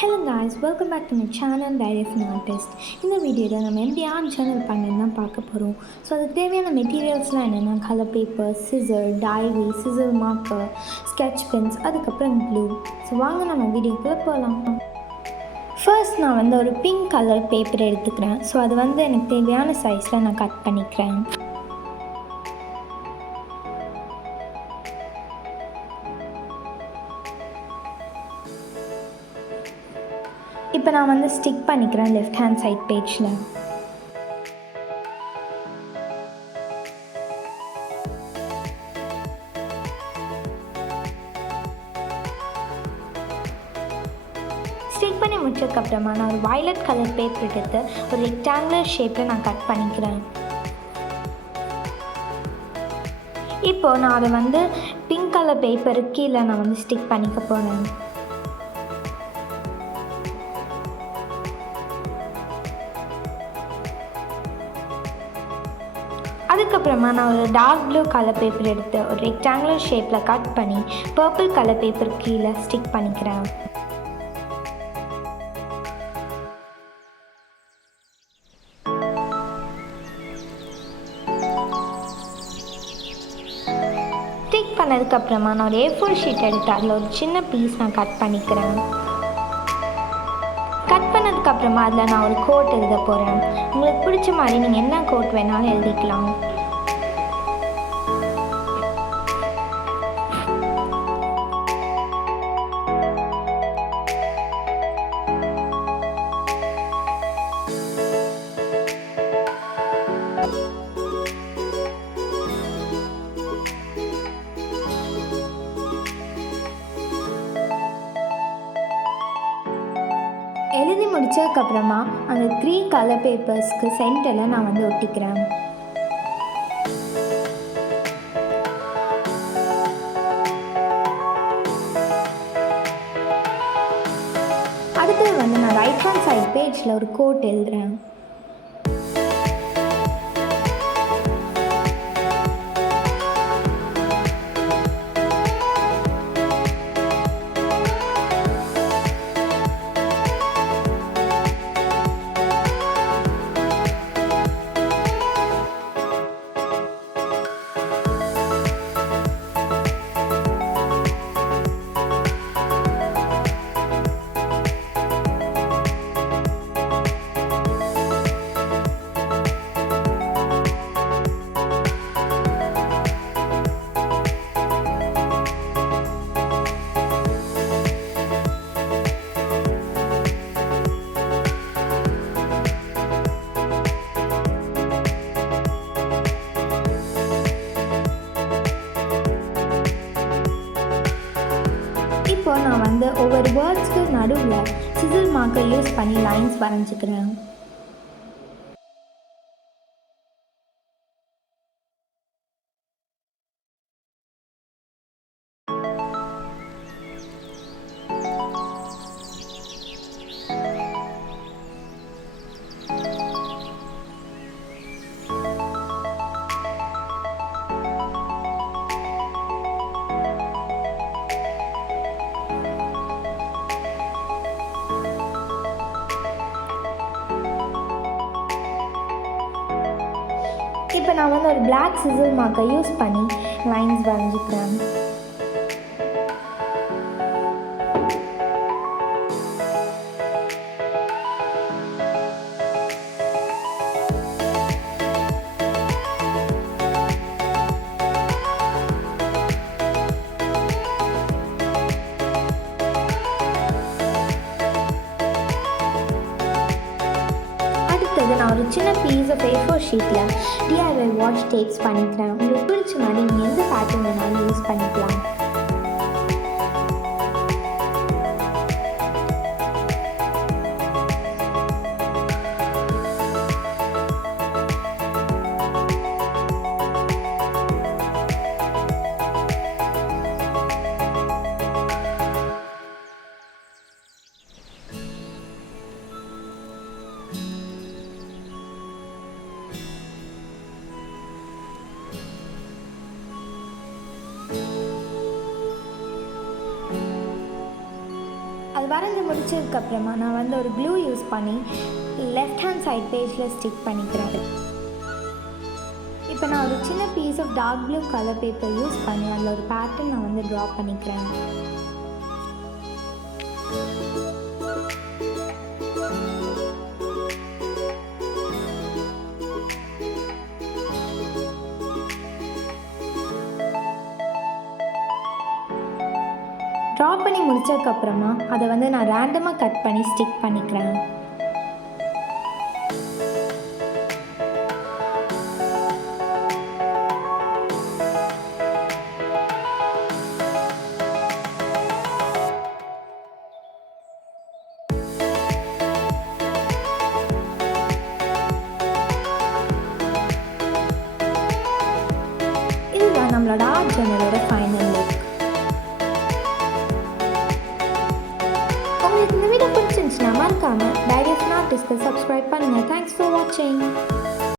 Hello guys, welcome back to my channel Diary of an Artist. இந்த வீடியோவில் நம்ம எப்படி ஆர்ட் ஜேர்னல் பண்ணணும்னு தான் பார்க்க போகிறோம். ஸோ அதுக்கு தேவையான மெட்டீரியல்ஸ்லாம் என்னென்னா colour paper, scissor, diary, scissor marker, sketch pens, அதுக்கப்புறம் க்ளூ. ஸோ வாங்க நம்ம வீடியோக்குள்ளே போகலாம். ஃபர்ஸ்ட் நான் ஒரு பிங்க் கலர் பேப்பர் எடுத்துக்கிறேன். ஸோ அது எனக்கு தேவையான சைஸில் நான் கட் பண்ணிக்கிறேன். இப்போ நான் ஸ்டிக் பண்ணிக்கிறேன் லெஃப்ட் ஹேண்ட் சைட் பேஜில். ஸ்டிக் பண்ணி முடிச்சதுக்கப்புறமா நான் ஒரு வயலட் கலர் பேப்பர் எடுத்து ஒரு ரெக்டாங்குலர் ஷேப்பில் நான் கட் பண்ணிக்கிறேன். இப்போது நான் அதை பிங்க் கலர் பேப்பருக்கு கீழே நான் ஸ்டிக் பண்ணிக்க போகிறேன். அதுக்கப்புறமா நான் ஒரு டார்க் ப்ளூ கலர் பேப்பர் எடுத்து ஒரு ரெக்டாங்குலர் ஷேப்பில் கட் பண்ணி பர்பிள் கலர் பேப்பர் கீழே ஸ்டிக் பண்ணிக்கிறேன். ஸ்டிக் பண்ணதுக்கப்புறமா நான் ஒரு A4 ஷீட் எடுத்து அதில் ஒரு சின்ன பீஸ் நான் கட் பண்ணிக்கிறேன். கட் பண்ணதுக்கப்புறமா அதில் நான் ஒரு கோட் எழுத போகிறேன். உங்களுக்கு பிடிச்ச மாதிரி நீங்கள் என்ன கோட் வேணாலும் எழுதிக்கலாம். எழுதி முடித்ததுக்கப்புறமா அந்த 3 கலர் பேப்பர்ஸ்க்கு சென்டரில் நான் ஒட்டிக்கிறேன். அடுத்தது நான் ரைட் ஹேண்ட் சைட் பேஜில் ஒரு கோட் எழுதுகிறேன். இப்போ நான் ஒவ்வொரு வேர்ட்ஸ்க்கு நடுவில் சிசல் மார்க்கர் யூஸ் பண்ணி லைன்ஸ் வரைஞ்சிக்கிறேன். இப்போ நான் ஒரு பிளாக் சிசல் மார்க்கர் யூஸ் பண்ணி லைன்ஸ் வரைஞ்சிக்கிறேன். நான் ஒரு சின்ன பீஸ் ஆஃப் A4 ஷீட்டில் DIY வாட்ச் டேப்ஸ் பண்ணிக்கிறேன். உங்களுக்கு பிடிச்ச மாதிரி நீங்கள் எந்த பேட்டர்ன் வேணாலும் யூஸ் பண்ணிக்கலாம். வரைஞ்சி முடிச்சதுக்கப்புறமா நான் வந்து ஒரு க்ளூ யூஸ் பண்ணி லெஃப்ட் ஹேண்ட் சைட் பேஜில் ஸ்டிக் பண்ணிக்கிறேன். இப்போ நான் ஒரு சின்ன piece of dark blue colour paper use பண்ணி அதில் ஒரு பேட்டர்ன் நான் வந்து ட்ரா பண்ணிக்கிறேன். ட்ரா பண்ணி முடிச்சதுக்கப்புறமா அதை வந்து நான் ரேண்டமாக கட் பண்ணி ஸ்டிக் பண்ணிக்கிறேன். இதுதான் நம்மளோட ஆர்ட் ஜர்னலோட ஃபைனல் லுக். உங்களுக்கு இந்த வீடியோ பிடிச்சிருந்துச்சுன்னா மறக்காமல் டைரி ஆஃப் ஆன் ஆர்டிஸ்ட்க்கு சப்ஸ்கிரைப் பண்ணுங்கள். தேங்க்ஸ் ஃபார் வாட்சிங்.